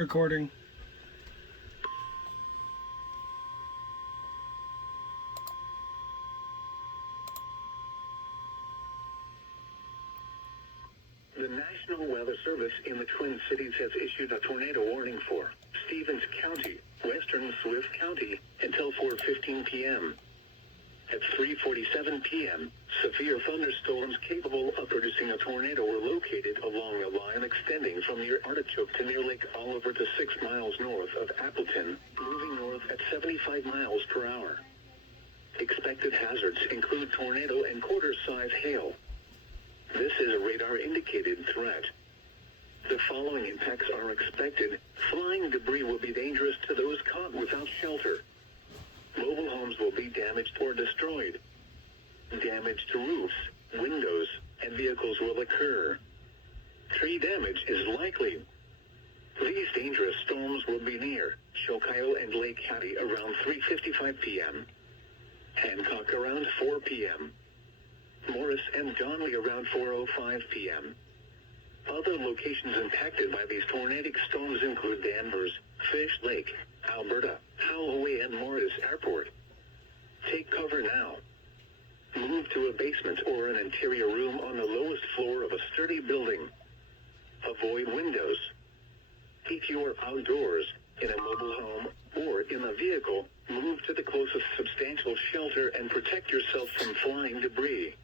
Recording. The National Weather Service in the Twin Cities has issued a tornado warning for Stevens County, western Swift County, until 4:15 p.m. At 3:47 p.m., severe thunderstorms capable of producing a tornado were located along a line extending from near Artichoke to near Lake Oliver to 6 miles north of Appleton, moving north at 75 miles per hour. Expected hazards include tornado and quarter-size hail. This is a radar-indicated threat. The following impacts are expected. Flying debris will be dangerous to those caught without shelter. Mobile homes will be damaged or destroyed. Damage to roofs, windows, and vehicles will occur. Tree damage is likely. These dangerous storms will be near Chocayo and Lake Hattie around 3:55 p.m., Hancock around 4 p.m., Morris and Donley around 4:05 p.m. Other locations impacted by these tornadic storms include Danvers, Fish Lake, Alberta, Holloway, and Morris Airport. Take cover now. Move to a basement or an interior room on the lowest floor of a sturdy building. Avoid windows. If you are outdoors, in a mobile home, or in a vehicle, move to the closest substantial shelter and protect yourself from flying debris.